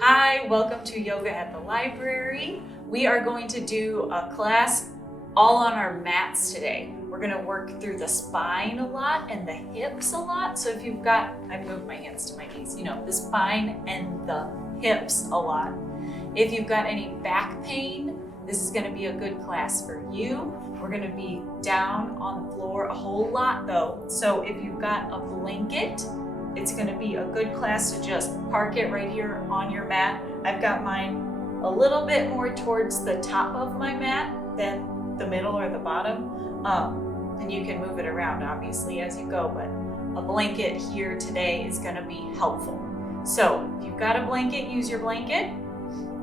Hi, welcome to Yoga at the Library. We are going to do a class all on our mats today. We're going to work through the spine a lot and the hips a lot. So if you've got, I moved my hands to my knees, the spine and the hips a lot. If you've got any back pain, this is going to be a good class for you. We're going to be down on the floor a whole lot though. So if you've got a blanket, it's going to be a good class to just park it right here on your mat. I've got mine a little bit more towards the top of my mat than the middle or the bottom. And you can move it around obviously as you go, but a blanket here today is going to be helpful. So if you've got a blanket, use your blanket.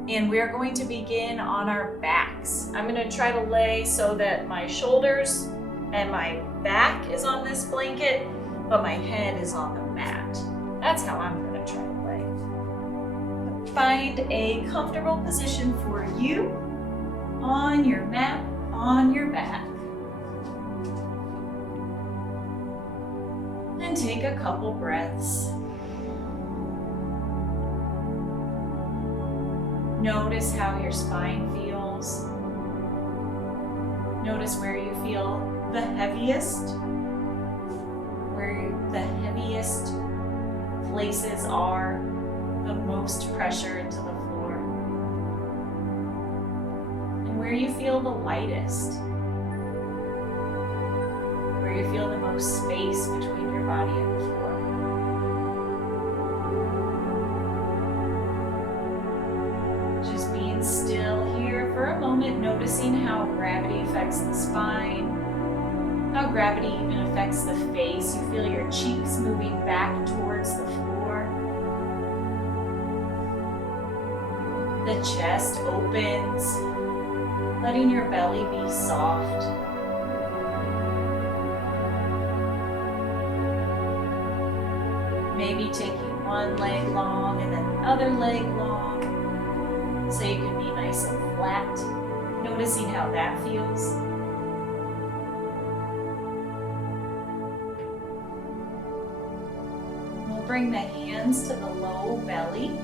And we're going to begin on our backs. I'm going to try to lay so that my shoulders and my back is on this blanket, but my head is on the mat. That's how I'm going to try to lay. Find a comfortable position for you on your mat, on your back. And take a couple breaths. Notice how your spine feels. Notice where you feel the heaviest, where the heaviest places are, the most pressure into the floor, and where you feel the lightest, where you feel the most space between your body and the floor. Just being still here for a moment, noticing how gravity affects the spine, how gravity even affects the face. You feel your cheeks moving back towards the floor. The chest opens, letting your belly be soft. Maybe taking one leg long and then the other leg long, so you can be nice and flat. Noticing how that feels. Bring the hands to the low belly.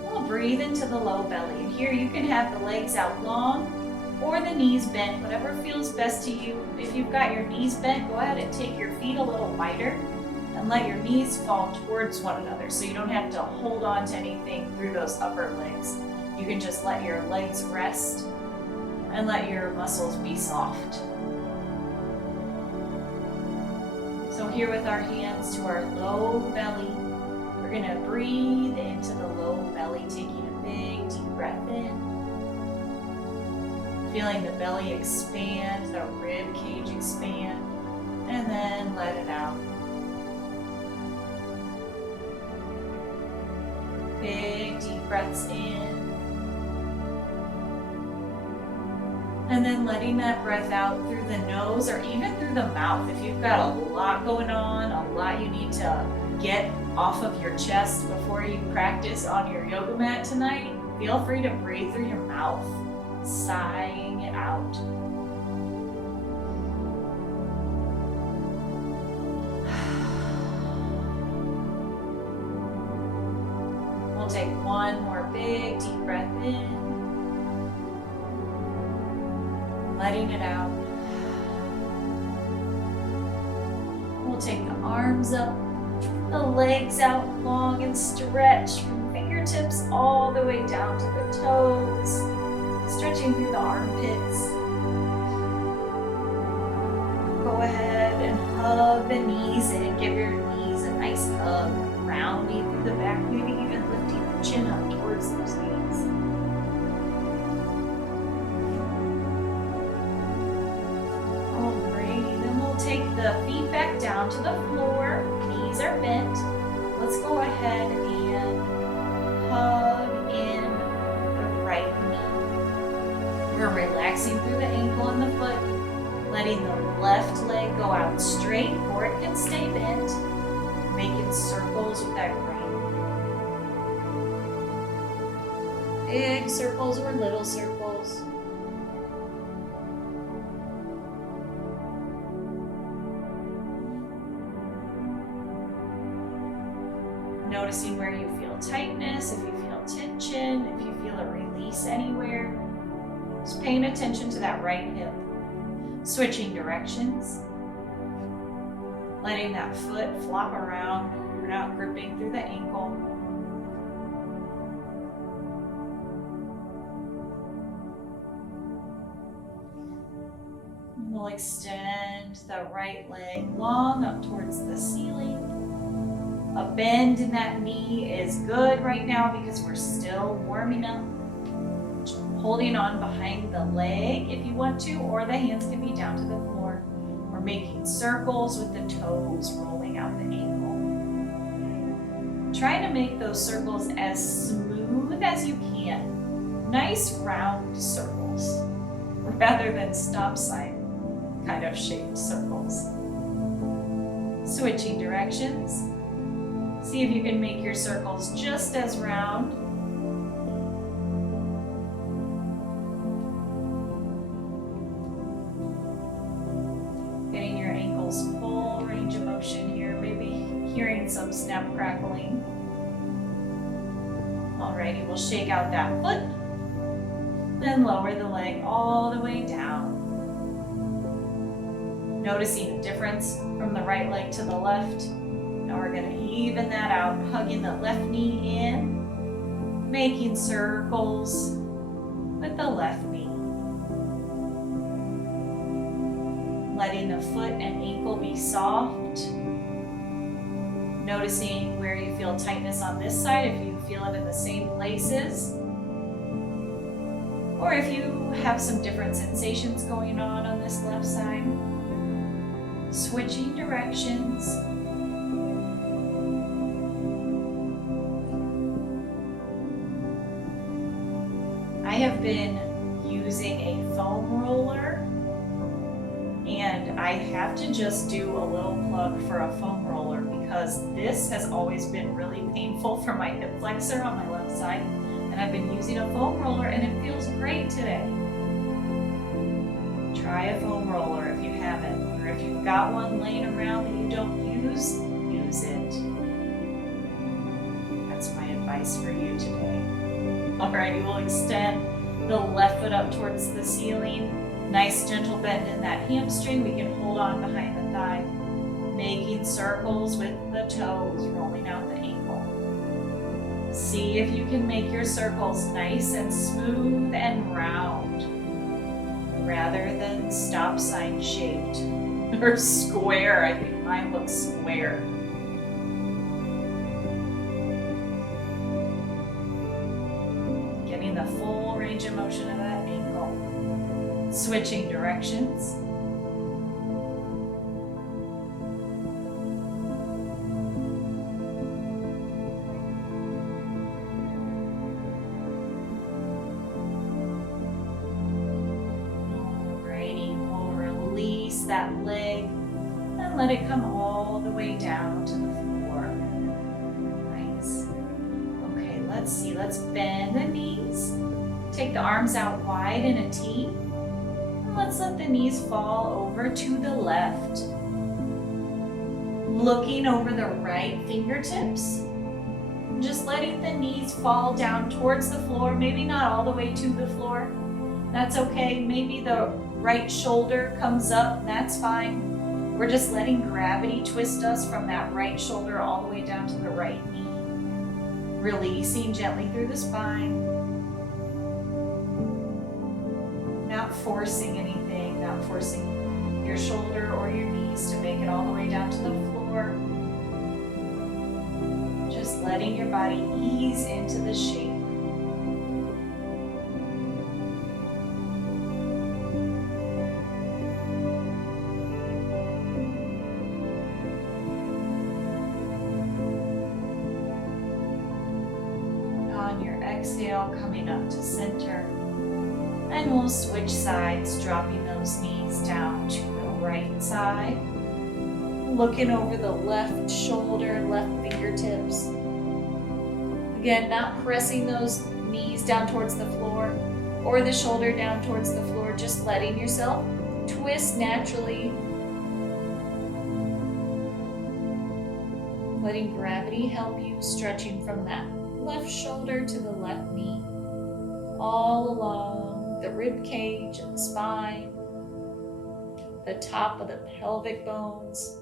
We'll breathe into the low belly. And here you can have the legs out long or the knees bent, whatever feels best to you. If you've got your knees bent, go ahead and take your feet a little wider and let your knees fall towards one another so you don't have to hold on to anything through those upper legs. You can just let your legs rest and let your muscles be soft. So here with our hands to our low belly, we're going to breathe into the low belly, taking a big deep breath in. Feeling the belly expand, the rib cage expand, and then let it out. Big deep breaths in. And then letting that breath out through the nose or even through the mouth. If you've got a lot going on, a lot you need to get off of your chest before you practice on your yoga mat tonight, feel free to breathe through your mouth, sighing it out. We'll take one more big deep breath in. Letting it out. We'll take the arms up, the legs out long and stretch from fingertips all the way down to the toes, stretching through the armpits. Go ahead and hug the knees in, give your knees a nice hug, rounding through the back, maybe even lifting the chin up towards those knees. Take the feet back down to the floor, knees are bent. Let's go ahead and hug in the right knee. We're relaxing through the ankle and the foot, letting the left leg go out straight or it can stay bent, making circles with that right knee. Big circles or little circles. Noticing where you feel tightness, if you feel tension, if you feel a release anywhere, just paying attention to that right hip. Switching directions, letting that foot flop around. We're not gripping through the ankle. We'll extend the right leg long up towards the ceiling. A bend in that knee is good right now because we're still warming up. Holding on behind the leg if you want to, or the hands can be down to the floor. We're making circles with the toes, rolling out the ankle. Trying to make those circles as smooth as you can. Nice round circles, rather than stop sign kind of shaped circles. Switching directions. See if you can make your circles just as round. Getting your ankles full range of motion here, maybe hearing some snap crackling. Alrighty, we'll shake out that foot, then lower the leg all the way down. Noticing the difference from the right leg to the left. Now we're going to even that out, hugging the left knee in, making circles with the left knee. Letting the foot and ankle be soft. Noticing where you feel tightness on this side, if you feel it in the same places. Or if you have some different sensations going on this left side. Switching directions. I have been using a foam roller, and I have to just do a little plug for a foam roller because this has always been really painful for my hip flexor on my left side, and I've been using a foam roller and it feels great today. Try a foam roller if you haven't. Or if you've got one laying around that you don't use it. That's my advice for you today. Alrighty, we'll extend the left foot up towards the ceiling. Nice gentle bend in that hamstring. We can hold on behind the thigh. Making circles with the toes, rolling out the ankle. See if you can make your circles nice and smooth and round, rather than stop sign shaped. Or square. I think mine looks square. Getting the full range of motion of that ankle. Switching directions. That leg and let it come all the way down to the floor. Nice. Okay, let's see. Let's bend the knees. Take the arms out wide in a T. And let's let the knees fall over to the left. Looking over the right fingertips. Just letting the knees fall down towards the floor. Maybe not all the way to the floor. That's okay. Maybe the right shoulder comes up, that's fine. We're just letting gravity twist us from that right shoulder all the way down to the right knee. Releasing gently through the spine. Not forcing anything, not forcing your shoulder or your knees to make it all the way down to the floor. Just letting your body ease into the shape. Exhale, coming up to center. And we'll switch sides, dropping those knees down to the right side. Looking over the left shoulder, left fingertips. Again, not pressing those knees down towards the floor or the shoulder down towards the floor, just letting yourself twist naturally. Letting gravity help you, stretching from that left shoulder to the left knee, all along the rib cage and the spine, the top of the pelvic bones.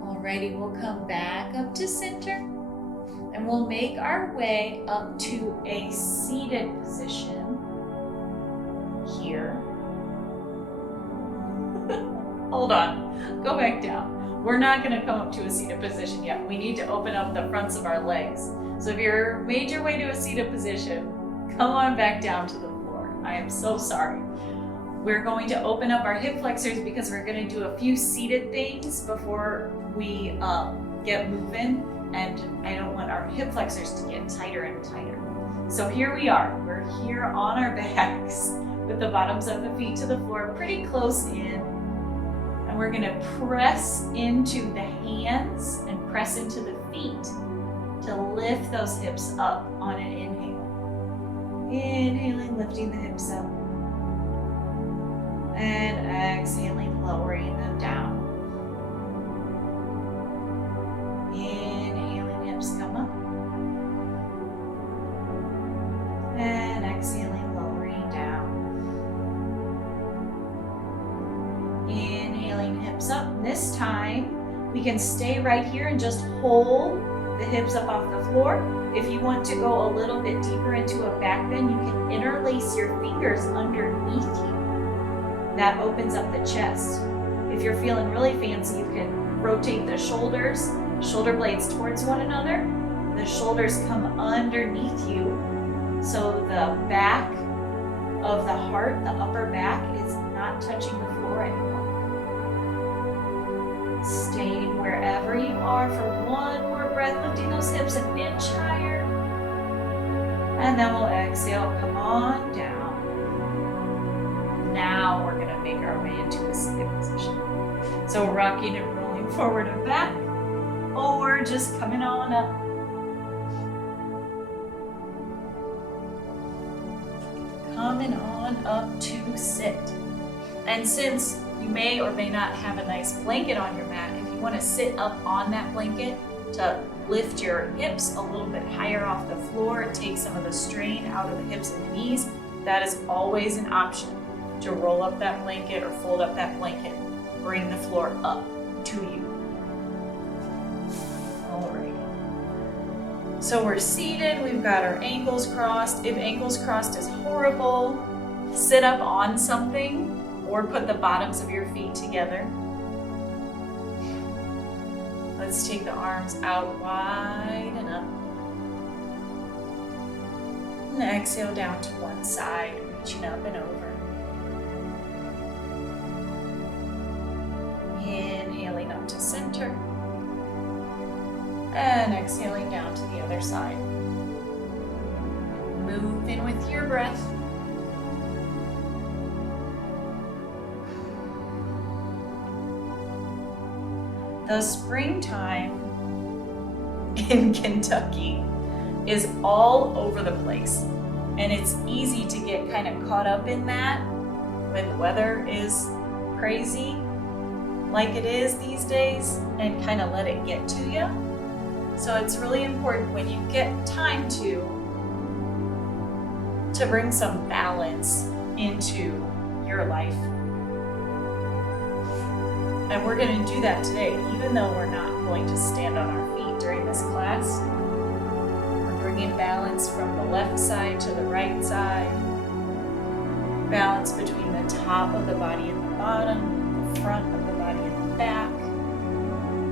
Alrighty, we'll come back up to center and we'll make our way up to a seated position here. Hold on, go back down. We're not gonna come up to a seated position yet. We need to open up the fronts of our legs. So if you're made your way to a seated position, come on back down to the floor. I am so sorry. We're going to open up our hip flexors because we're going to do a few seated things before we get moving, and I don't want our hip flexors to get tighter and tighter. So here we are. We're here on our backs with the bottoms of the feet to the floor, pretty close in, and we're going to press into the hands and press into the feet to lift those hips up on an inhale. Inhaling, lifting the hips up. And exhaling, lowering them down. Inhaling, hips come up. And exhaling, lowering down. Inhaling, hips up. This time, we can stay right here and just hold the hips up off the floor. If you want to go a little bit deeper into a back bend, you can interlace your fingers underneath you. That opens up the chest. If you're feeling really fancy, you can rotate the shoulders, shoulder blades towards one another. The shoulders come underneath you, so the back of the heart, the upper back, is not touching the floor anymore. Staying wherever you are for one more breath, lifting those hips an inch higher. And then we'll exhale, come on down. Now we're going to make our way into a seated position. So rocking and rolling forward and back, or just coming on up. Coming on up to sit. And since you may or may not have a nice blanket on your mat, if you want to sit up on that blanket to lift your hips a little bit higher off the floor and take some of the strain out of the hips and the knees, that is always an option. To roll up that blanket or fold up that blanket. Bring the floor up to you. All right. So we're seated, we've got our ankles crossed. If ankles crossed is horrible, sit up on something or put the bottoms of your feet together. Let's take the arms out wide and up. And exhale down to one side, reaching up and over. Inhaling up to center and exhaling down to the other side. Move in with your breath. The springtime in Kentucky is all over the place, and it's easy to get kind of caught up in that when the weather is crazy like it is these days and kind of let it get to you. So it's really important when you get time to bring some balance into your life. And we're going to do that today, even though we're not going to stand on our feet during this class. We're bringing balance from the left side to the right side, balance between the top of the body and the bottom, the front of the body and the back.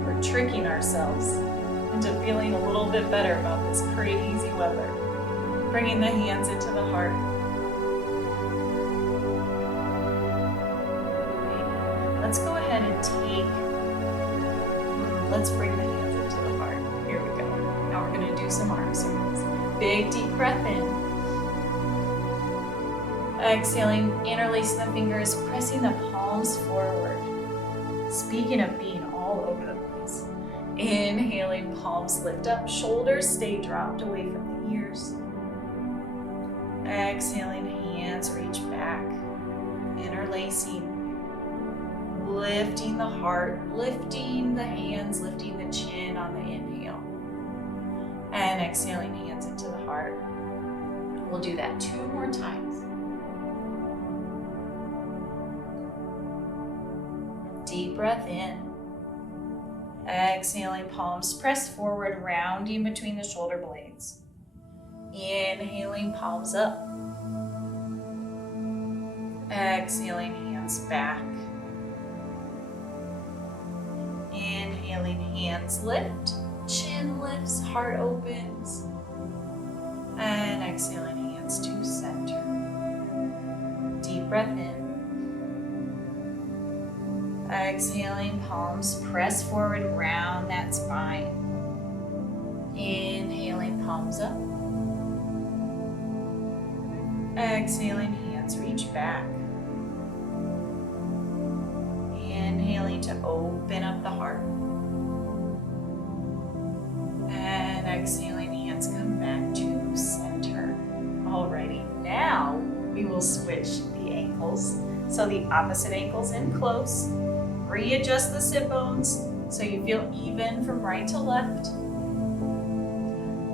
We're tricking ourselves into feeling a little bit better about this crazy weather. Bringing the hands into the heart. Let's go ahead and let's bring the hands into the heart. Here we go. Now we're going to do some arm circles. Big deep breath in. Exhaling, interlacing the fingers, pressing the palms forward. Speaking of being all over the place, inhaling, palms lift up, shoulders stay dropped away from the ears. Exhaling, hands reach back, interlacing, lifting the heart, lifting the hands, lifting the chin on the inhale. And exhaling, hands into the heart. We'll do that 2 more times. Deep breath in. Exhaling, palms press forward, rounding between the shoulder blades. Inhaling, palms up. Exhaling, hands back. Inhaling, hands lift, chin lifts, heart opens. And exhaling, hands to center. Deep breath in. Exhaling, palms press forward, round that spine. Inhaling, palms up. Exhaling, hands reach back. Inhaling to open up the heart. And exhaling, hands come back to center. Alrighty, now we will switch the ankles. So the opposite ankles in close. Readjust the sit bones so you feel even from right to left.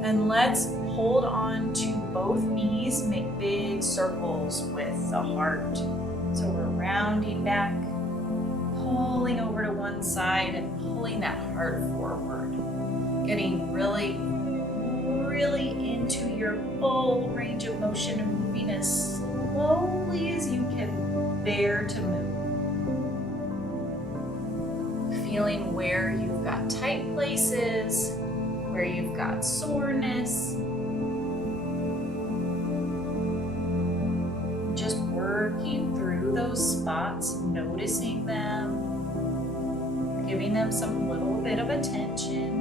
And let's hold on to both knees, make big circles with the heart. So we're rounding back, pulling over to one side and pulling that heart forward. Getting really into your full range of motion and moving as slowly as you can bear to move. Feeling where you've got tight places, where you've got soreness. Just working through those spots, noticing them, giving them some little bit of attention.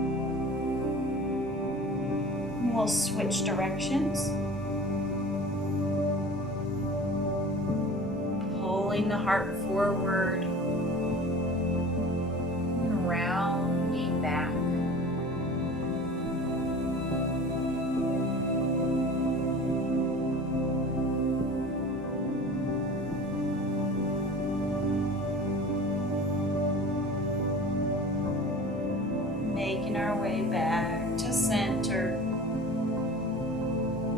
And we'll switch directions. Pulling the heart forward. Rounding back. Making our way back to center.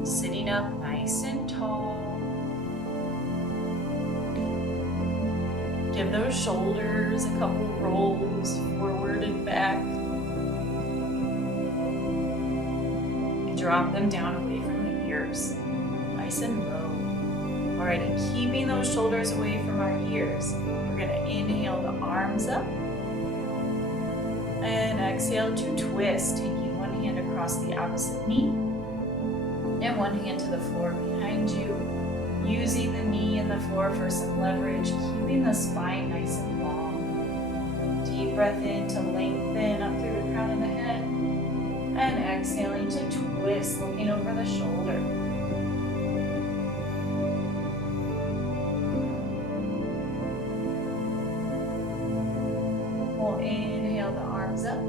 Sitting up nice and tall. Give those shoulders a couple rolls forward and back. Drop them down away from the ears, nice and low. All right, and keeping those shoulders away from our ears, we're gonna inhale the arms up and exhale to twist, taking one hand across the opposite knee and one hand to the floor behind you. Using the knee and the floor for some leverage, keeping the spine nice and long. Deep breath in to lengthen up through the crown of the head. And exhaling to twist, looking over the shoulder. We'll inhale the arms up.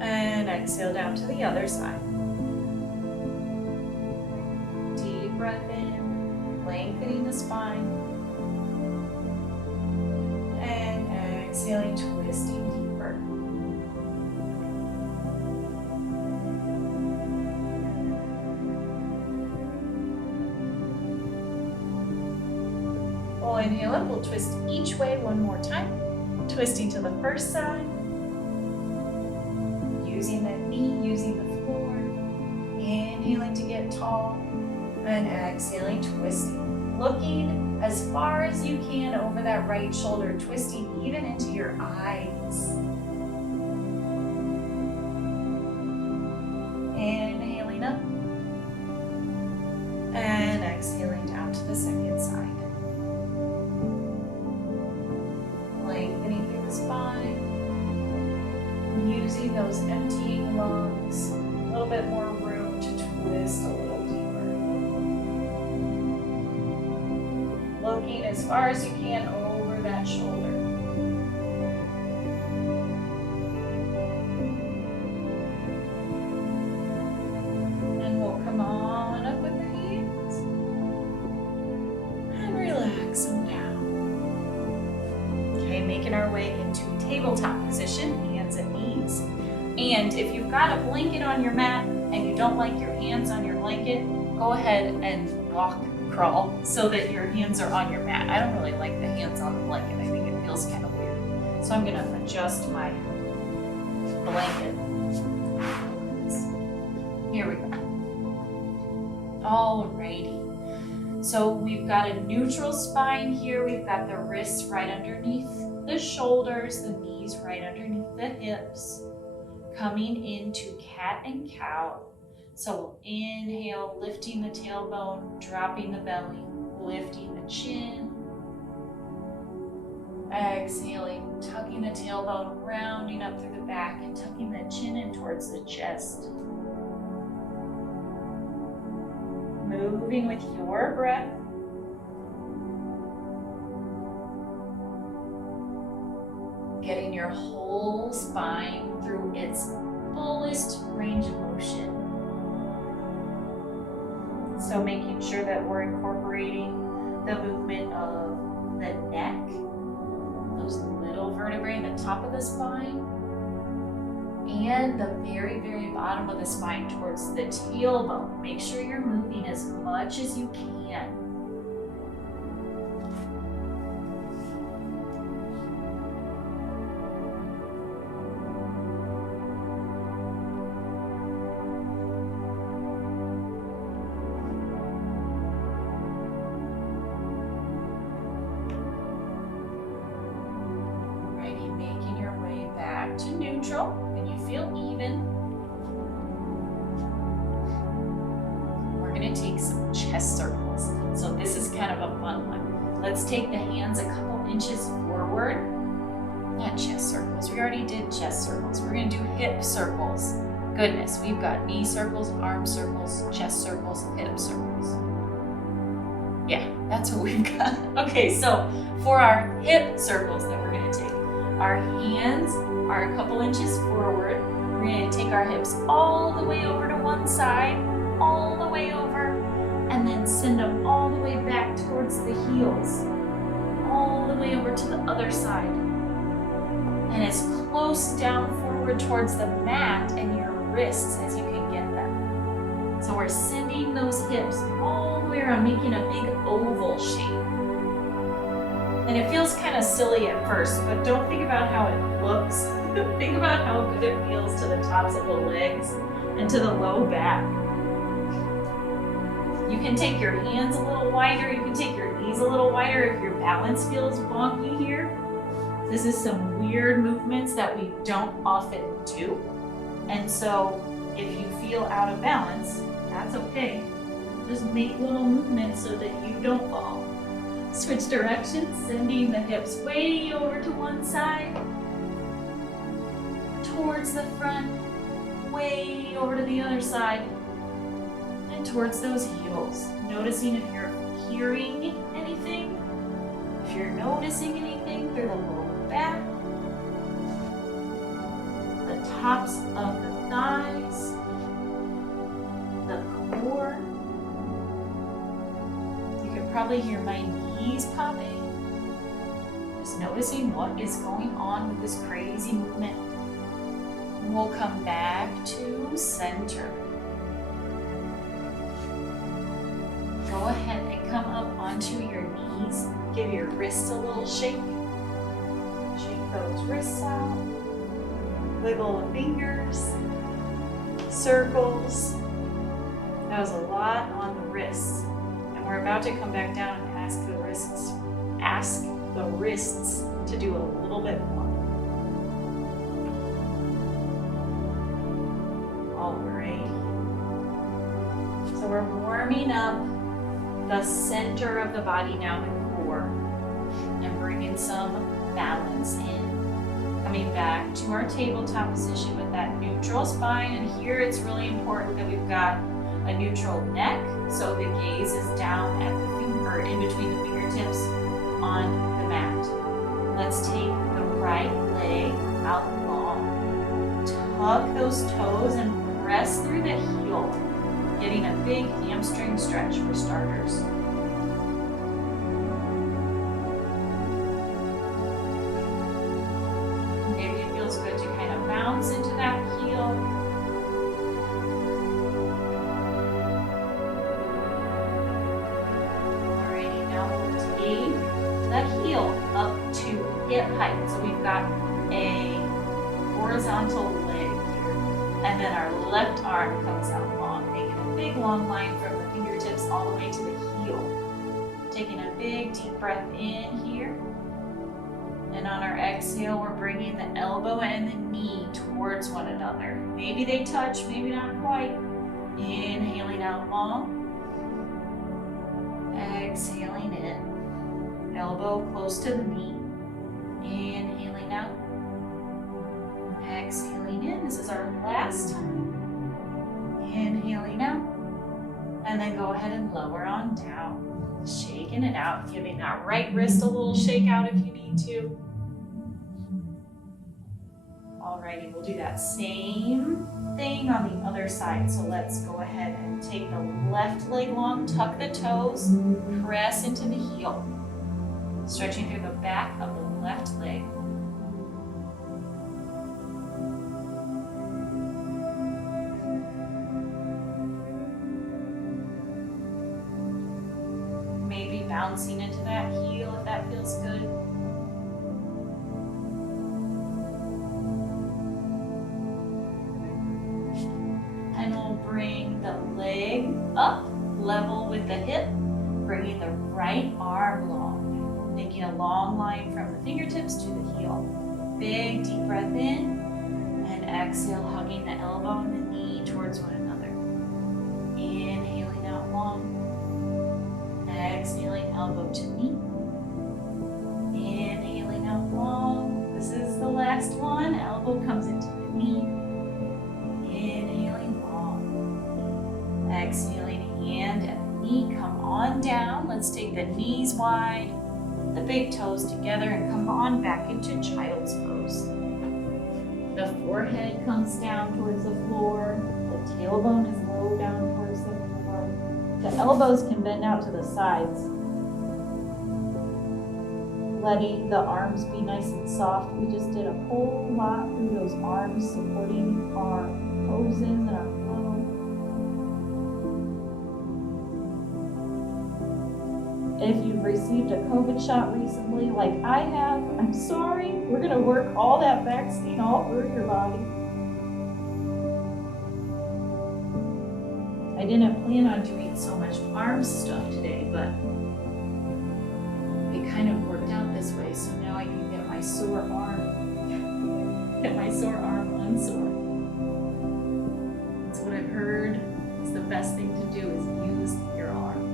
And exhale down to the other side. Breath in, lengthening the spine, and exhaling, twisting deeper. We'll inhale up, we'll twist each way one more time, twisting to the first side, using the knee, using the floor, inhaling to get tall, and exhaling, twisting. Looking as far as you can over that right shoulder, twisting even into your eyes. Inhaling up. And exhaling down to the second side. Lengthening through the spine. Using those emptying lungs. A little bit more room to twist a little deeper. looking as far as you can over that shoulder. And we'll come on up with the hands and relax them down. Okay, making our way into tabletop position, hands and knees. And if you've got a blanket on your mat and you don't like your hands on your blanket, go ahead and walk, crawl so that your hands are on your mat. I don't really like the hands on the blanket. I think it feels kind of weird. So I'm gonna adjust my blanket. Here we go. Alrighty. So we've got a neutral spine here. We've got the wrists right underneath the shoulders, the knees right underneath the hips. Coming into cat and cow. So we'll inhale, lifting the tailbone, dropping the belly, lifting the chin. Exhaling, tucking the tailbone, rounding up through the back and tucking the chin in towards the chest. Moving with your breath. Getting your whole spine through its fullest range of motion. So making sure that we're incorporating the movement of the neck, those little vertebrae in the top of the spine, and the very, very bottom of the spine towards the tailbone. Make sure you're moving as much as you can. To neutral when you feel even. We're going to take some chest circles. So this is kind of a fun one. Let's take the hands a couple inches forward. Not chest circles. We already did chest circles. We're going to do hip circles. Goodness, we've got knee circles, arm circles, chest circles, hip circles. Yeah, that's what we've got. Okay, so for our hip circles that we're going to take, our hands are a couple inches forward. We're going to take our hips all the way over to one side, all the way over, and then send them all the way back towards the heels, all the way over to the other side. And as close down forward towards the mat and your wrists as you can get them. So we're sending those hips all the way around, making a big oval shape. And it feels kind of silly at first, but don't think about how it looks. Think about how good it feels to the tops of the legs and to the low back. You can take your hands a little wider. You can take your knees a little wider if your balance feels wonky here. This is some weird movements that we don't often do. And so if you feel out of balance, that's okay. Just make little movements so that you don't fall. Switch directions, sending the hips way over to one side, towards the front, way over to the other side, and towards those heels. Noticing if you're hearing anything, if you're noticing anything through the lower back, the tops of the thighs, the core. You can probably hear my knees popping. Just noticing what is going on with this crazy movement. And we'll come back to center. Go ahead and come up onto your knees. Give your wrists a little shake. Shake those wrists out. Wiggle the fingers. Circles. That was a lot on the wrists. And we're about to come back down and ask the wrists to do a little bit more. All right. So we're warming up the center of the body now, the core, and bringing some balance in. Coming back to our tabletop position with that neutral spine, and here it's really important that we've got a neutral neck, so the gaze is down at the finger, in between the fingertips. fingertips on the mat. Let's take the right leg out long. Tuck those toes and press through the heel, getting a big hamstring stretch for starters. Maybe it feels good to kind of bounce into that heel. Alrighty, now we'll take the heel up to hip height. So we've got a horizontal leg here. And then our left arm comes out long, making a big long line from the fingertips all the way to the heel. Taking a big deep breath in here. And on our exhale, we're bringing the elbow and the knee towards one another. Maybe they touch, maybe not quite. Inhaling out long. Exhaling in. Elbow close to the knee. Inhaling out. Exhaling in. This is our last time. Inhaling out. And then go ahead and lower on down. Shaking it out. Giving that right wrist a little shake out if you need to. Alrighty, we'll do that same thing on the other side. So let's go ahead and take the left leg long, tuck the toes, press into the heel. Stretching through the back of the left leg. Maybe bouncing into that heel if that feels good. And we'll bring the leg up, level with the hip, bringing the right arm long, making a long line from the fingertips to the heel. Big deep breath in, and exhale, hugging the elbow and the knee towards one another. Inhaling out long, exhaling elbow to knee. Inhaling out long. This is the last one. Elbow comes into the knee. Inhaling long. Exhaling, hand and the knee come on down. Let's take the knees wide, the big toes together, and come on back into child's pose. The forehead comes down towards the floor. The tailbone is low down towards the floor. The elbows can bend out to the sides. Letting the arms be nice and soft. We just did a whole lot through those arms, supporting our poses and our flow. If you've received a COVID shot recently, like I have, I'm sorry. We're gonna work all that vaccine all through your body. I didn't plan on doing so much arm stuff today, but it kind of worked out this way, so now I can get my sore arm, unsore. That's what I've heard is the best thing to do is use your arm.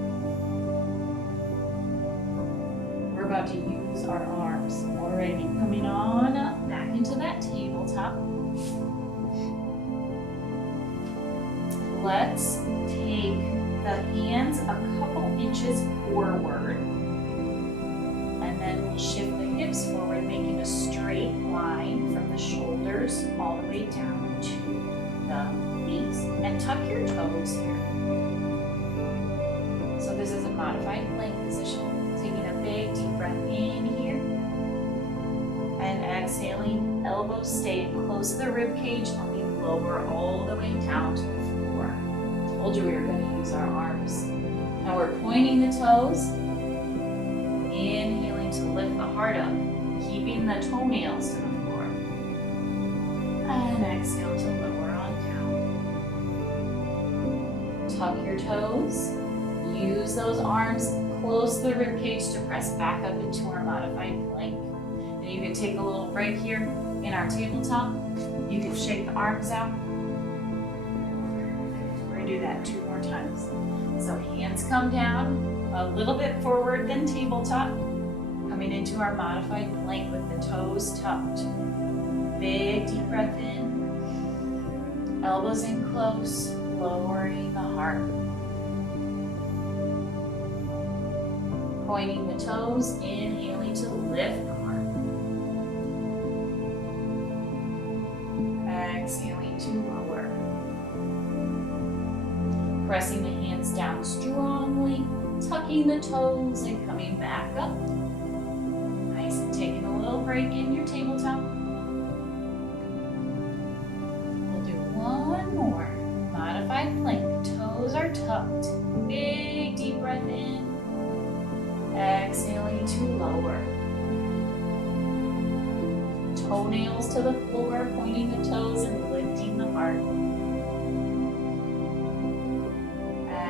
We're about to use our arms. Alrighty, coming on up, back into that tabletop. Let's take the hands a couple inches forward. And then we'll shift the hips forward, making a straight line from the shoulders all the way down to the knees. And tuck your toes here. So this is a modified plank position. Taking a big deep breath in here. And exhaling, elbows stay close to the rib cage, and we lower all the way down to the floor. Told you we were going to use our arms. Now we're pointing the toes. Inhaling to lift the heart up, keeping the toenails to the floor. And exhale to lower on down. Tuck your toes. Use those arms close to the rib cage to press back up into our modified plank. And you can take a little break here in our tabletop. You can shake the arms out. We're gonna do that 2 more times. So hands come down a little bit forward than tabletop. Coming into our modified plank with the toes tucked. Big deep breath in. Elbows in close, lowering the heart. Pointing the toes, inhaling to lift the heart. Exhaling to lower. Pressing the hands down strongly, tucking the toes and coming back up. Nice, and taking a little break in your tabletop. We'll do one more. Modified plank. Toes are tucked. Big deep breath in. Exhaling to lower. Toenails to the floor, pointing the toes and lifting the heart.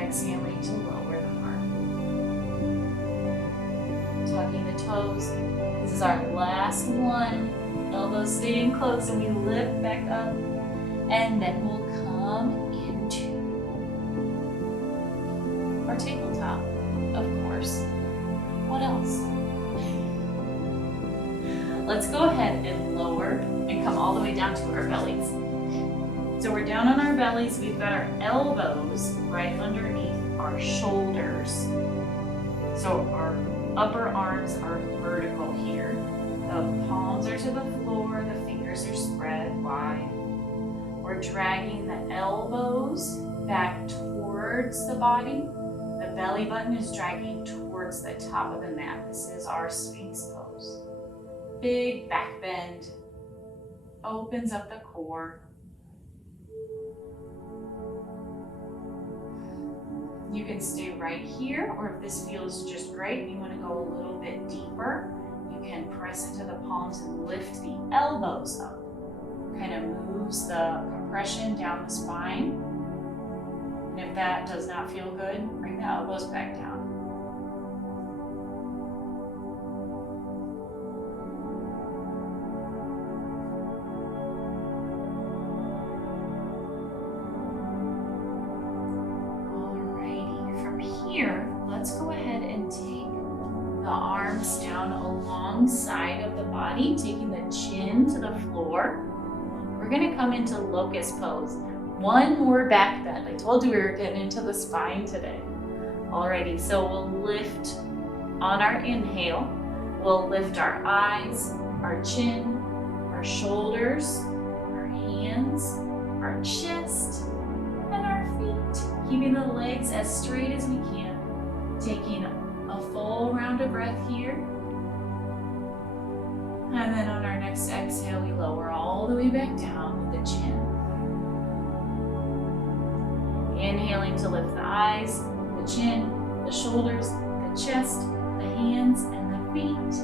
Exhaling to lower the heart. Tucking the toes. This is our last one. Elbows staying close and we lift back up. And then we'll come into our tabletop, of course. What else? Let's go ahead and lower and come all the way down to our bellies. So we're down on our bellies. We've got our elbows right underneath our shoulders. So our upper arms are vertical here. The palms are to the floor. The fingers are spread wide. We're dragging the elbows back towards the body. The belly button is dragging towards the top of the mat. This is our Sphinx pose. Big back bend. Opens up the core. You can stay right here, or if this feels just great and you want to go a little bit deeper, you can press into the palms and lift the elbows up. Kind of moves the compression down the spine. And if that does not feel good, bring the elbows back down. Alrighty, from here, let's go ahead and take the arms down alongside of the body, taking the chin to the floor. We're gonna come into locust pose. One more back bend. I told you we were getting into the spine today. Alrighty, so we'll lift on our inhale. We'll lift our eyes, our chin, our shoulders, our hands, our chest, and our feet. Keeping the legs as straight as we can. Taking a full round of breath here. And then on our next exhale, we lower all the way back down with the chin. Inhaling to lift the eyes, the chin, the shoulders, the chest, the hands, and the feet.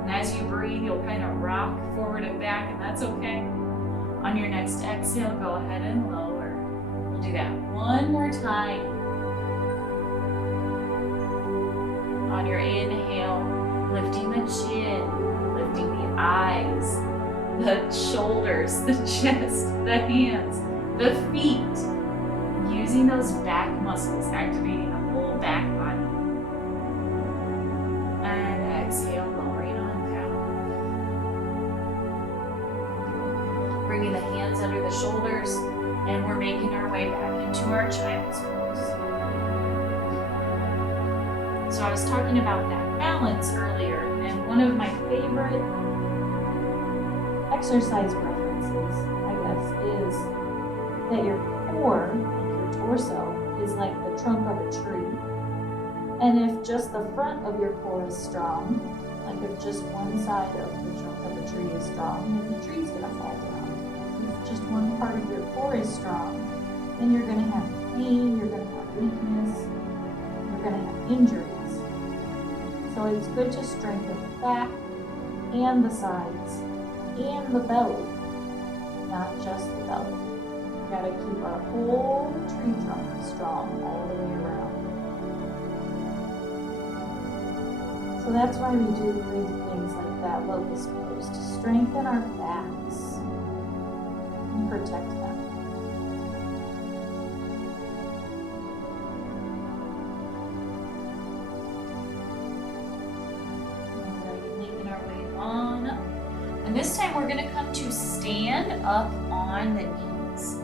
And as you breathe, you'll kind of rock forward and back, and that's okay. On your next exhale, go ahead and lower. We'll do that one more time. On your inhale, lifting the chin, lifting the eyes, the shoulders, the chest, the hands, the feet. Using those back muscles, activating the whole back body. And exhale, lowering on down. Bringing the hands under the shoulders, and we're making our way back into our child's pose. So I was talking about that balance earlier, and one of my favorite exercise references, I guess, is that your core, like your torso, is like the trunk of a tree. And if just the front of your core is strong, like if just one side of the trunk of a tree is strong, then the tree's gonna fall down. If just one part of your core is strong, then you're gonna have pain, you're gonna have weakness, you're gonna have injuries. So it's good to strengthen the back and the sides and the belly, not just the belly. We gotta keep our whole tree trunk strong all the way around. So that's why we do crazy things like that locust pose, to strengthen our backs and protect them. And this time we're going to come to stand up on the knees.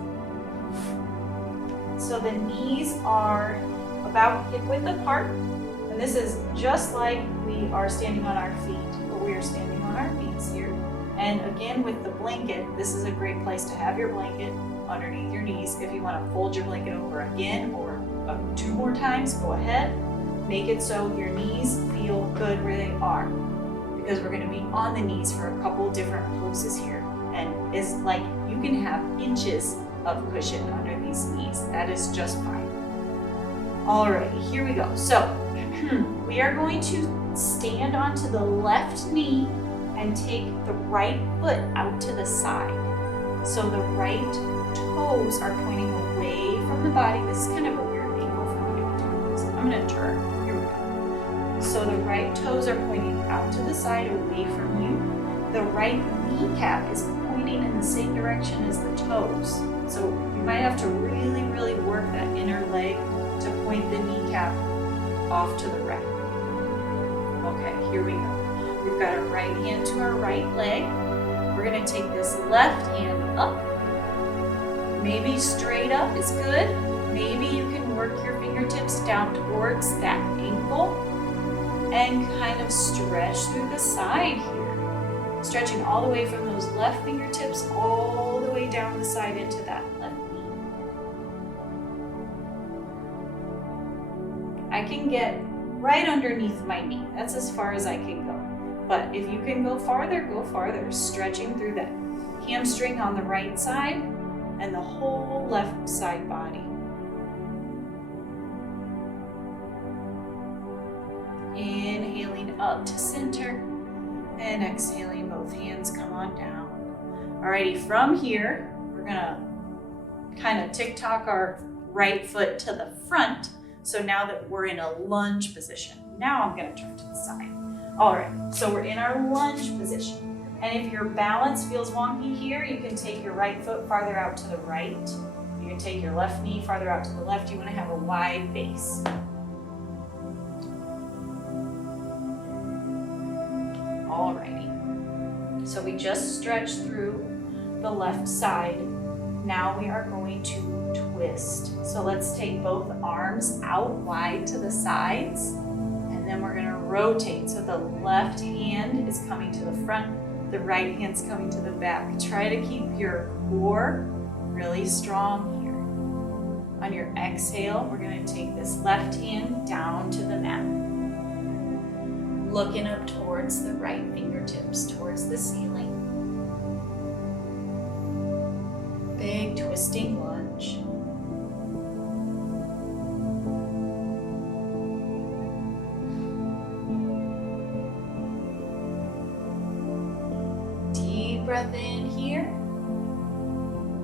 So the knees are about hip width apart. And this is just like we are standing on our feet, but we are standing on our feet here. And again, with the blanket, this is a great place to have your blanket underneath your knees. If you want to fold your blanket over again or 2 more times, go ahead. Make it so your knees feel good where they are, because we're going to be on the knees for a couple different poses here. And it's like you can have inches of cushion under these knees. That is just fine. Alrighty, here we go. So we are going to stand onto the left knee and take the right foot out to the side. So the right toes are pointing away from the body. This is kind of a weird angle for me to do this. I'm going to turn. Here we go. So the right toes are pointing out to the side, away from you. The right kneecap is pointing in the same direction as the toes. So you might have to really, really work that inner leg to point the kneecap off to the right. Okay, here we go. We've got our right hand to our right leg. We're going to take this left hand up. Maybe straight up is good. Maybe you can work your fingertips down towards that ankle and kind of stretch through the side here. Stretching all the way from those left fingertips all the way down the side into that left knee. I can get right underneath my knee. That's as far as I can go. But if you can go farther, go farther. Stretching through that hamstring on the right side and the whole left side body. Inhaling up to center and exhaling, both hands come on down. Alrighty, from here, we're gonna kind of tick-tock our right foot to the front. So now that we're in a lunge position, now I'm gonna turn to the side. All right, so we're in our lunge position. And if your balance feels wonky here, you can take your right foot farther out to the right. You can take your left knee farther out to the left. You wanna have a wide base. Alrighty, so we just stretched through the left side. Now we are going to twist. So let's take both arms out wide to the sides, and then we're gonna rotate. So the left hand is coming to the front, the right hand's coming to the back. Try to keep your core really strong here. On your exhale, we're gonna take this left hand down to the mat. Looking up towards the right fingertips, towards the ceiling. Big twisting lunge. Deep breath in here.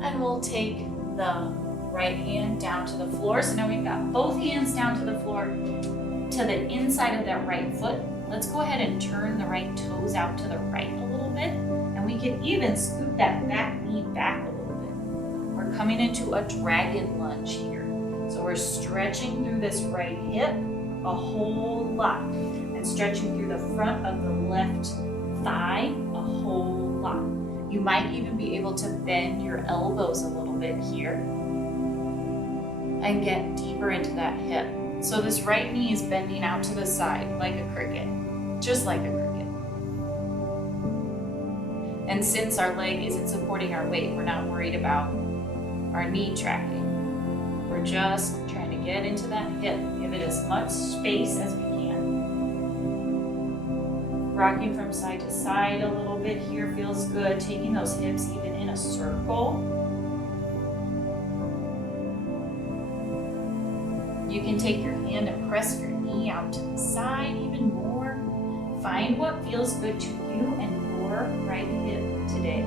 And we'll take the right hand down to the floor. So now we've got both hands down to the floor, to the inside of that right foot. Let's go ahead and turn the right toes out to the right a little bit. And we can even scoop that back knee back a little bit. We're coming into a dragon lunge here. So we're stretching through this right hip a whole lot. And stretching through the front of the left thigh a whole lot. You might even be able to bend your elbows a little bit here. And get deeper into that hip. So this right knee is bending out to the side like a cricket, just like a cricket. And since our leg isn't supporting our weight, we're not worried about our knee tracking. We're just trying to get into that hip, give it as much space as we can. Rocking from side to side a little bit here feels good, taking those hips even in a circle. You can take your hand and press your knee out to the side even more. Find what feels good to you and your right hip today.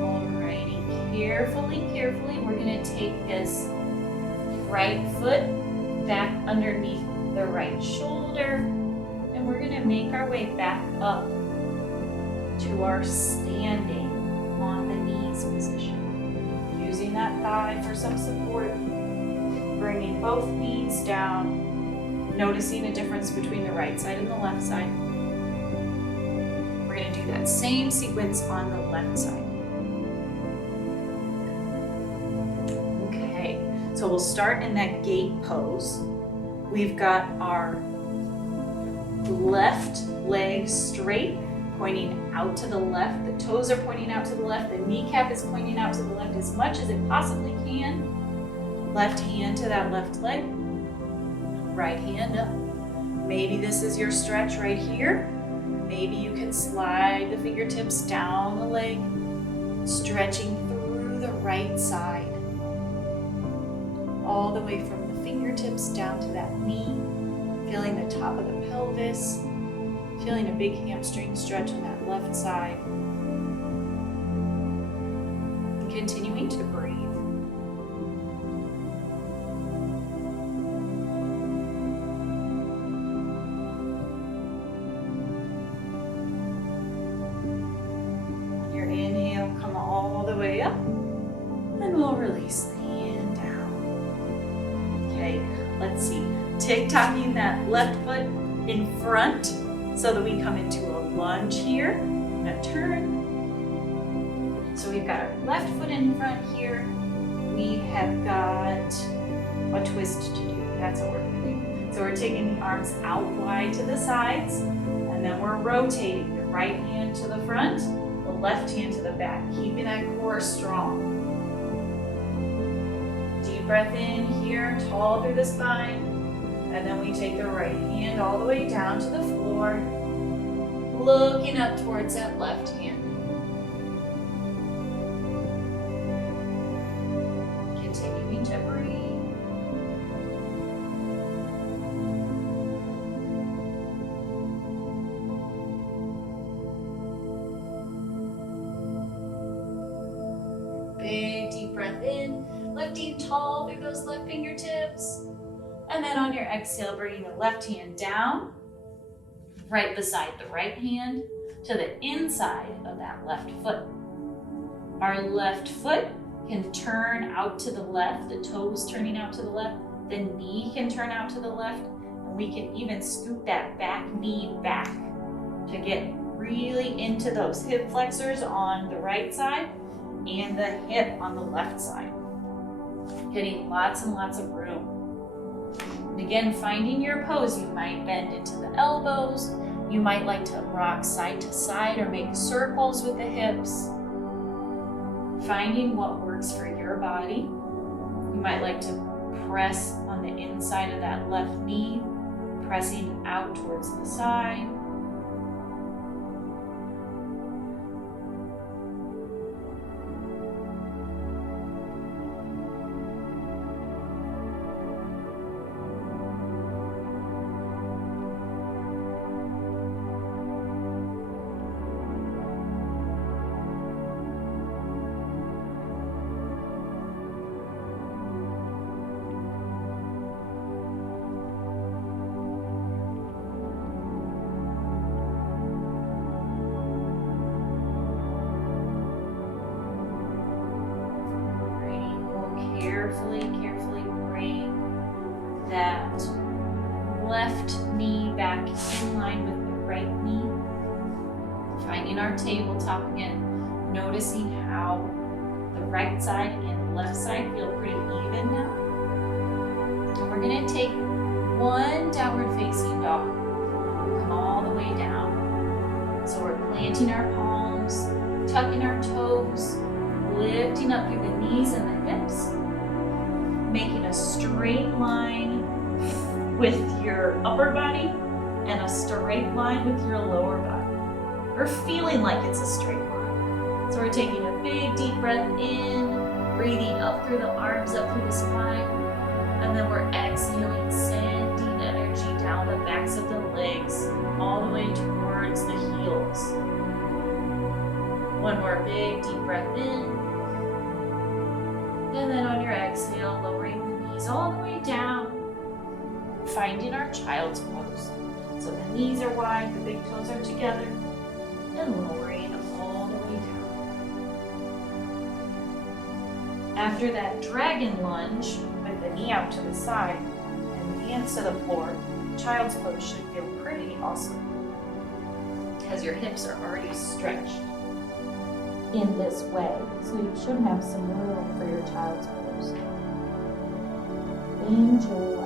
Alrighty, carefully, we're gonna take this right foot back underneath the right shoulder, and we're going to make our way back up to our standing on the knees position, using that thigh for some support. Bringing both knees down. Noticing a difference between the right side and the left side. We're going to do that same sequence on the left side. Okay, so we'll start in that gate pose. We've got our left leg straight, pointing out to the left. The toes are pointing out to the left. The kneecap is pointing out to the left as much as it possibly can. Left hand to that left leg. Right hand up. Maybe this is your stretch right here. Maybe you can slide the fingertips down the leg, stretching through the right side. All the way from the fingertips down to that knee, feeling the top of the pelvis, feeling a big hamstring stretch on that left side. And continuing to breathe. Come all the way up, and we'll release the hand down. Okay, let's see. Tick-tocking that left foot in front so that we come into a lunge here and a turn. So we've got our left foot in front here. We have got a twist to do. That's what we're going to do. So we're taking the arms out wide to the sides, and then we're rotating the right hand to the front, left hand to the back, keeping that core strong. Deep breath in here, tall through the spine, and then we take the right hand all the way down to the floor, looking up towards that left hand. Continuing to breathe. Big deep breath in, lifting tall through those left fingertips. And then on your exhale, bringing the left hand down, right beside the right hand, to the inside of that left foot. Our left foot can turn out to the left, the toes turning out to the left, the knee can turn out to the left, and we can even scoop that back knee back to get really into those hip flexors on the right side and the hip on the left side. Getting lots and lots of room. And again, finding your pose, you might bend into the elbows, you might like to rock side to side or make circles with the hips. Finding what works for your body. You might like to press on the inside of that left knee, pressing out towards the side. Carefully bring that left knee back in line with the right knee. Finding our tabletop again, noticing how the right side and the left side feel pretty even now. And we're going to take one downward facing dog. Come all the way down. So we're planting our palms, tucking our toes, lifting up through the knees and the hips. Making a straight line with your upper body and a straight line with your lower body. Or feeling like it's a straight line. So we're taking a big deep breath in, breathing up through the arms, up through the spine, and then we're exhaling, sending energy down the backs of the legs, all the way towards the heels. One more big deep breath in. And then on your exhale, lowering the knees all the way down, finding our child's pose. So the knees are wide, the big toes are together, and lowering all the way down. After that dragon lunge with the knee out to the side and the hands to the floor, child's pose should feel pretty awesome because your hips are already stretched in this way. So you should have some room for your child's pose. Enjoy.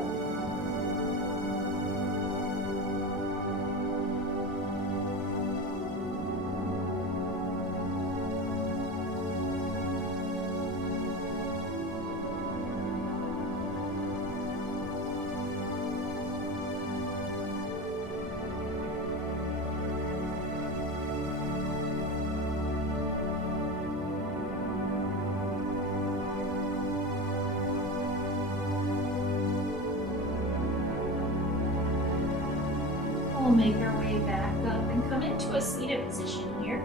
We'll make our way back up and come into a seated position here.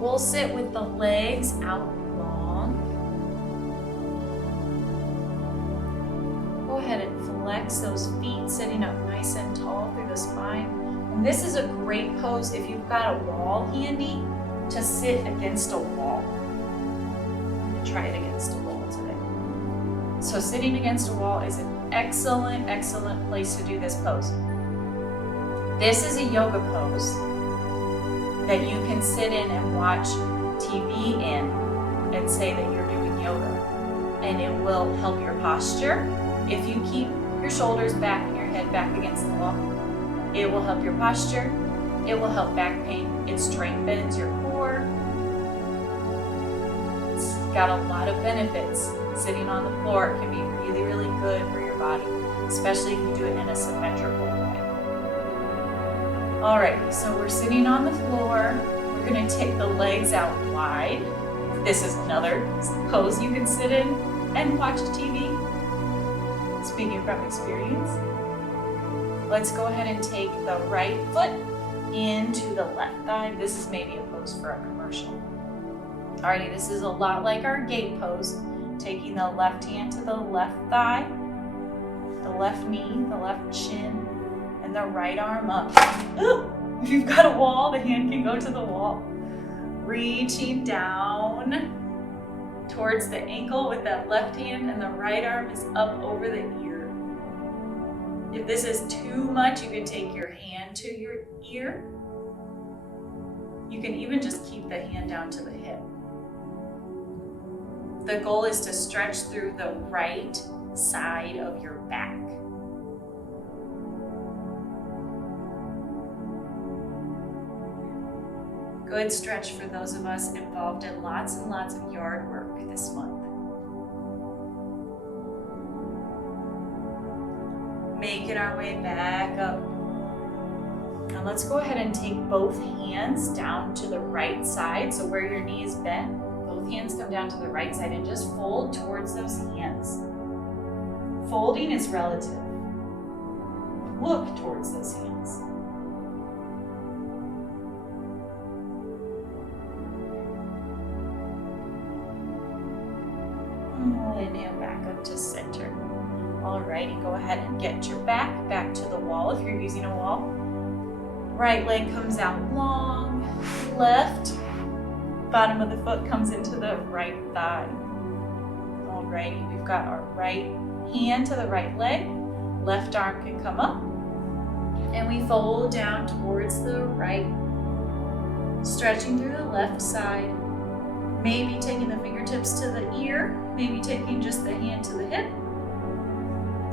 We'll sit with the legs out long. Go ahead and flex those feet, sitting up nice and tall through the spine. And this is a great pose if you've got a wall handy to sit against a wall. I'm going to try it against a wall today. So sitting against a wall is an excellent, excellent place to do this pose. This is a yoga pose that you can sit in and watch TV in and say that you're doing yoga. And it will help your posture. If you keep your shoulders back and your head back against the wall, it will help your posture. It will help back pain. It strengthens your core. It's got a lot of benefits. Sitting on the floor can be really, really good for your body, especially if you do it in a symmetrical way. Alright, so we're sitting on the floor. We're going to take the legs out wide. This is another pose you can sit in and watch TV. Speaking from experience, let's go ahead and take the right foot into the left thigh. This is maybe a pose for a commercial. Alrighty, this is a lot like our gate pose. Taking the left hand to the left thigh, the left knee, the left shin, and the right arm up. Ooh, if you've got a wall, the hand can go to the wall. Reaching down towards the ankle with that left hand, and the right arm is up over the ear. If this is too much, you can take your hand to your ear. You can even just keep the hand down to the hip. The goal is to stretch through the right side of your back. Good stretch for those of us involved in lots and lots of yard work this month. Making our way back up. Now let's go ahead and take both hands down to the right side, so where your knee is bent. Both hands come down to the right side and just fold towards those hands. Folding is relative. Look towards those hands. We'll inhale back up to center. Alrighty, go ahead and get your back to the wall if you're using a wall. Right leg comes out long, left. Bottom of the foot comes into the right thigh. Alrighty, we've got our right hand to the right leg. Left arm can come up. And we fold down towards the right. Stretching through the left side. Maybe taking the fingertips to the ear. Maybe taking just the hand to the hip.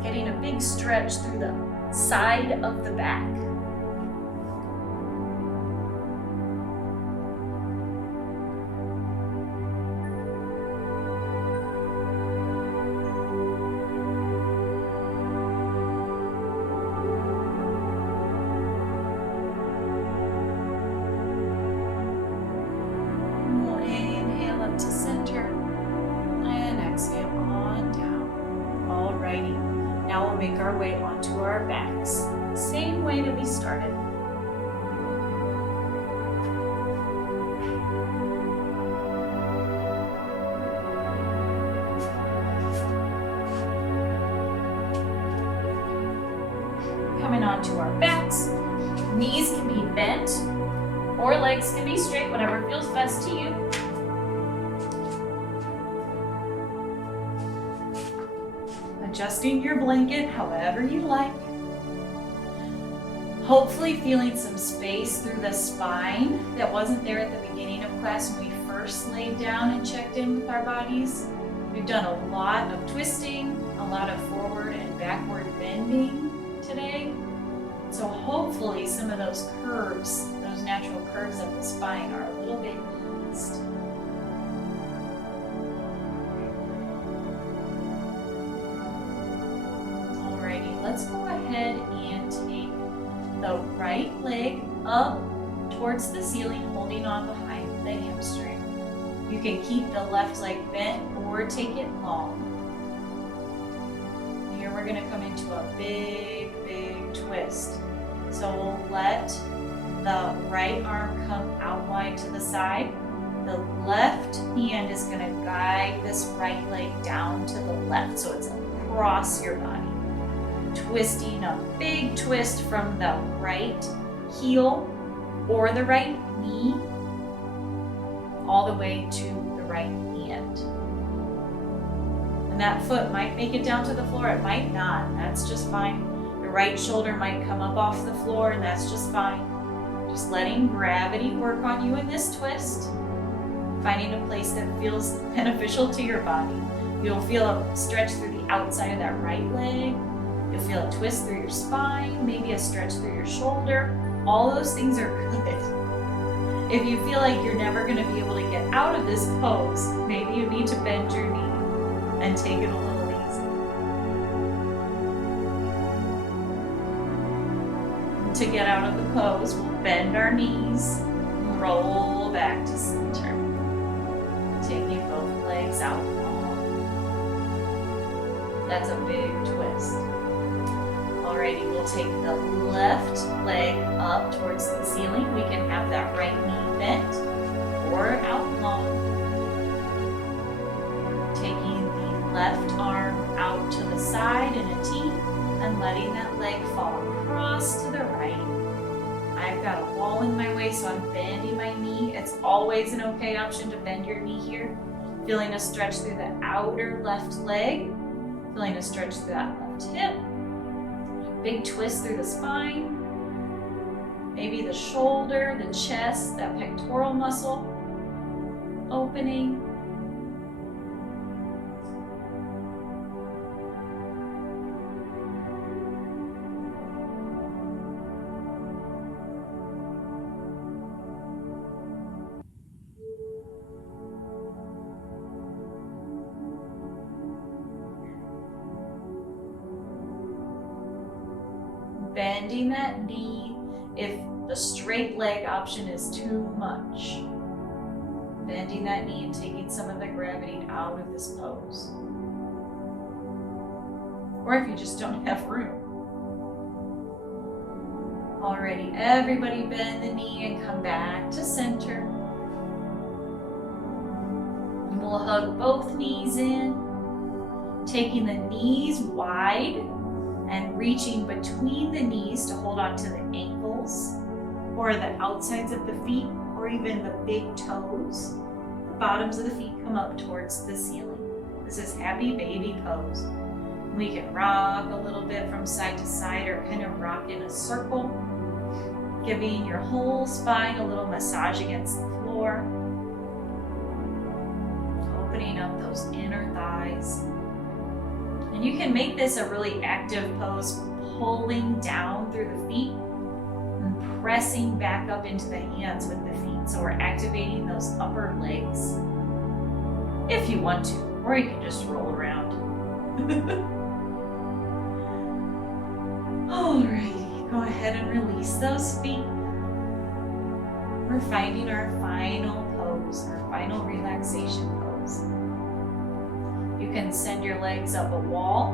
Getting a big stretch through the side of the back. Make our way onto our backs, same way that we started. Coming onto our backs, knees can be bent, or legs can be straight, whatever feels best to you. Adjusting your blanket however you like. Hopefully feeling some space through the spine that wasn't there at the beginning of class when we first laid down and checked in with our bodies. We've done a lot of twisting, a lot of forward and backward bending today. So hopefully some of those curves, those natural curves of the spine are a little bit eased. Alrighty, let's go ahead and take the right leg up towards the ceiling, holding on behind the hamstring. You can keep the left leg bent or take it long. Here we're gonna come into a big, big twist. So we'll let the right arm come out wide to the side. The left hand is gonna guide this right leg down to the left, so it's across your body. Twisting a big twist from the right heel or the right knee all the way to the right hand. And that foot might make it down to the floor, it might not, that's just fine. The right shoulder might come up off the floor, and that's just fine. Just letting gravity work on you in this twist, finding a place that feels beneficial to your body. You'll feel a stretch through the outside of that right leg. You'll feel a twist through your spine, maybe a stretch through your shoulder. All those things are good. If you feel like you're never going to be able to get out of this pose, maybe you need to bend your knee and take it a little easy. To get out of the pose, we'll bend our knees, roll back to center. Taking both legs out long. That's a big twist. Alrighty, we'll take the left leg up towards the ceiling. We can have that right knee bent or out long. Taking the left arm out to the side in a T and letting that leg fall across to the right. I've got a wall in my way, so I'm bending my knee. It's always an okay option to bend your knee here. Feeling a stretch through the outer left leg. Feeling a stretch through that left hip. Big twist through the spine. Maybe the shoulder, the chest, that pectoral muscle opening. Bending that knee if the straight leg option is too much. Bending that knee and taking some of the gravity out of this pose. Or if you just don't have room. Alrighty, everybody bend the knee and come back to center. And we'll hug both knees in, taking the knees wide and reaching between the knees to hold on to the ankles or the outsides of the feet or even the big toes. The bottoms of the feet come up towards the ceiling. This is happy baby pose. We can rock a little bit from side to side or kind of rock in a circle, giving your whole spine a little massage against the floor, opening up those inner thighs. And you can make this a really active pose, pulling down through the feet and pressing back up into the hands with the feet. So we're activating those upper legs if you want to, or you can just roll around. Alrighty, go ahead and release those feet. We're finding our final pose, our final relaxation pose. You can send your legs up a wall.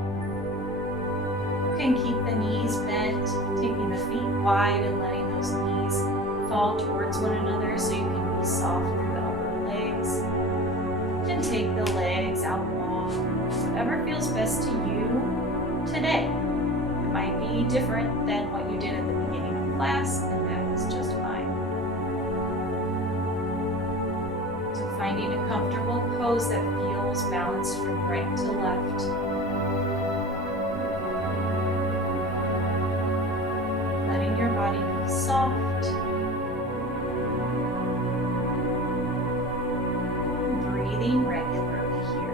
You can keep the knees bent, taking the feet wide and letting those knees fall towards one another so you can be soft through the upper legs. And take the legs out long. Whatever feels best to you today. It might be different than what you did at the beginning of class, and that is just fine. Finding a comfortable pose that feels balanced from right to left. Letting your body be soft. Breathing regularly here.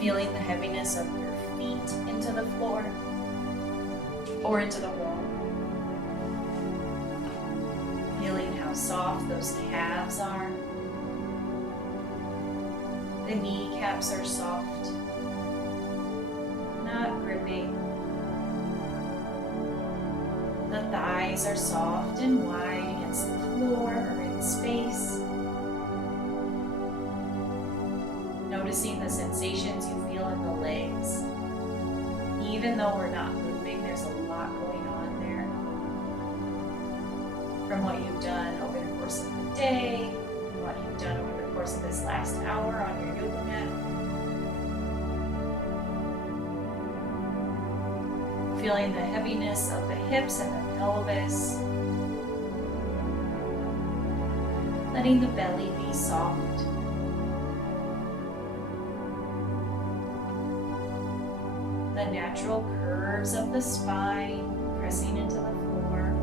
Feeling the heaviness of your feet into the floor or into the wall. Feeling how soft those calves are. The kneecaps are soft, not gripping. The thighs are soft and wide against the floor or in space. Noticing the sensations you feel in the legs. Even though we're not moving, there's a lot going on there. From what you've done over the course of the day, and what you've done over the course of this last hour on your yoga mat. Feeling the heaviness of the hips and the pelvis. Letting the belly be soft. The natural curves of the spine pressing into the floor.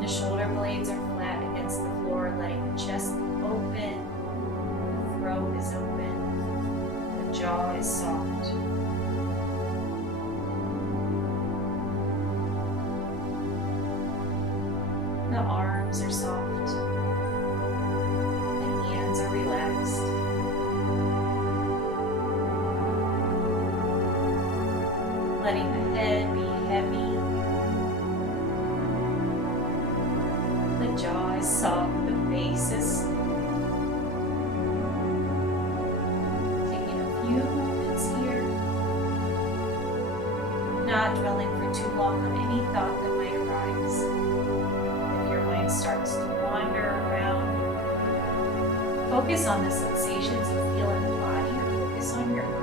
The shoulder blades are flat against the floor, letting the chest be open. The throat is open. The jaw is soft. The arms are soft. Are relaxed. Letting the head be heavy. The jaw is soft, the face is. Taking a few moments here. Not dwelling for too long on any thought that might arise. If your mind starts to wander around, focus on the sensations you feel in the body, or focus on your breath.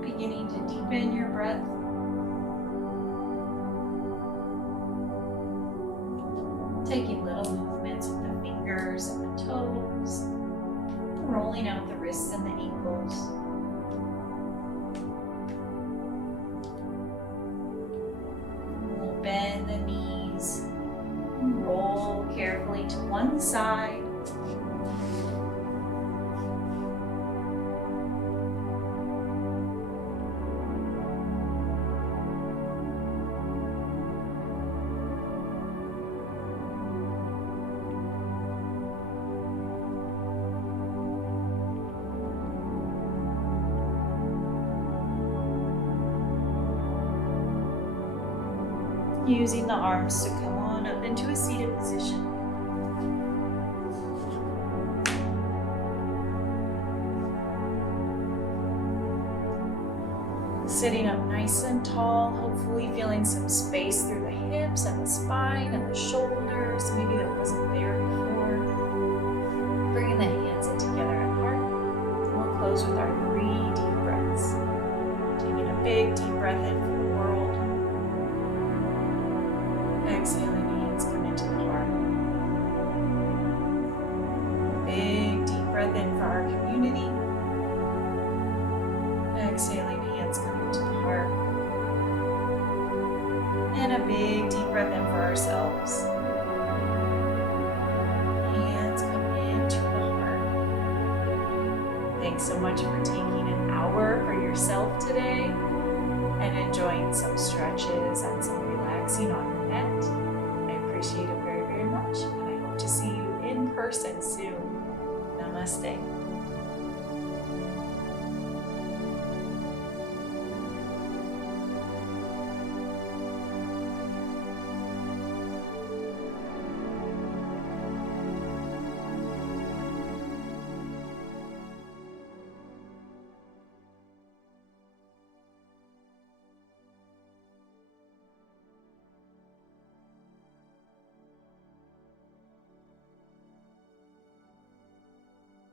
Beginning to deepen your breath. Taking little movements with the fingers and the toes, rolling out the wrists and the ankles. We'll bend the knees, roll carefully to one side. Using the arms to come on up into a seated position. Sitting up nice and tall, hopefully feeling some space through the hips and the spine and the shoulders, maybe that wasn't there before. Bringing the hands in together at heart. close with our 3 deep breaths. Taking a big deep breath in for the world. Exhaling, hands come into the heart. Big deep breath in for our community. Exhaling, hands come into the heart. And a big deep breath in for ourselves. Hands come into the heart. Thanks so much for taking an hour for yourself today and enjoying some stretches and some